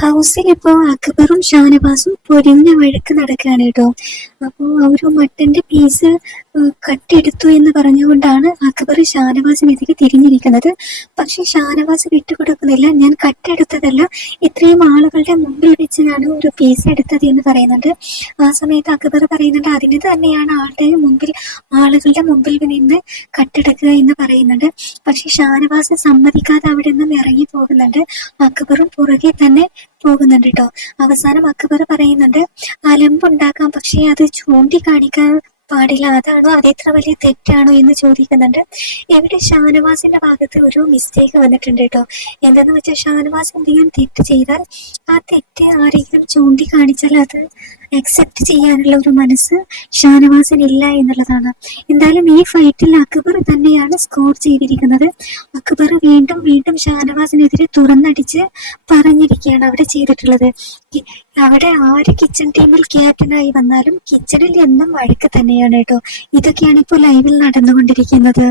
ഹൗസിൽ ഇപ്പോൾ അക്ബറും ഷാനവാസും പൊരിഞ്ഞ വഴക്ക് നടക്കുകയാണ് കേട്ടോ. അപ്പോൾ ഒരു മട്ടന്റെ പീസ് കട്ടെടുത്തു എന്ന് പറഞ്ഞുകൊണ്ടാണ് അക്ബർ ഷാനവാസിനെതിരെ തിരിഞ്ഞിരിക്കുന്നത്. പക്ഷെ ഷാനവാസ് വിട്ടുകൊടുക്കുന്നില്ല. ഞാൻ കട്ടെടുത്തതല്ല, ഇത്രയും ആളുകളുടെ മുമ്പിൽ വെച്ചാണ് ഒരു പീസ് എടുത്തത് എന്ന് പറയുന്നുണ്ട്. ആ സമയത്ത് അക്ബർ പറയുന്നുണ്ട് അതിന് തന്നെയാണ് ആളുകളുടെ മുമ്പിൽ നിന്ന് കട്ടെടുക്കുക എന്ന് പറയുന്നുണ്ട്. പക്ഷെ ഷാനവാസ് സമ്മതിക്കാതെ അവിടെ നിന്നും ഇറങ്ങി പോകുന്നുണ്ട്. അക്ബറും പുറകെ തന്നെ പോകുന്നുണ്ട് കേട്ടോ. അവസാനം അക്ബർ പറയുന്നുണ്ട് അലമ്പുണ്ടാക്കാം, പക്ഷെ അത് ചൂണ്ടിക്കാണിക്കാൻ പാടില്ല, അതാണോ അതെത്ര വലിയ തെറ്റാണോ എന്ന് ചോദിക്കുന്നുണ്ട്. ഇവിടെ ഷാനവാസിന്റെ ഭാഗത്ത് ഒരു മിസ്റ്റേക്ക് വന്നിട്ടുണ്ട് കേട്ടോ. എന്താന്ന് വെച്ചാൽ ഷാനവാസ് എന്തെങ്കിലും തെറ്റ് ചെയ്താൽ ആ തെറ്റ് ആരെങ്കിലും ചൂണ്ടിക്കാണിച്ചാൽ അത് അക്സെപ്റ്റ് ചെയ്യാനുള്ള ഒരു മനസ്സ് ഷാനവാസിനില്ല എന്നുള്ളതാണ്. എന്തായാലും ഈ ഫൈറ്റിൽ അക്ബർ തന്നെയാണ് സ്കോർ ചെയ്തിരിക്കുന്നത്. അക്ബർ വീണ്ടും വീണ്ടും ഷാനവാസിനെതിരെ തുറന്നടിച്ച് പറഞ്ഞിരിക്കുകയാണ് അവിടെ ചെയ്തിട്ടുള്ളത്. അവിടെ ആര് കിച്ചൺ ടീമിൽ ക്യാപ്റ്റനായി വന്നാലും കിച്ചണിൽ എന്നും വഴക്ക് തന്നെയാണ് കേട്ടോ. ഇതൊക്കെയാണ് ഇപ്പോൾ ലൈവിൽ നടന്നുകൊണ്ടിരിക്കുന്നത്.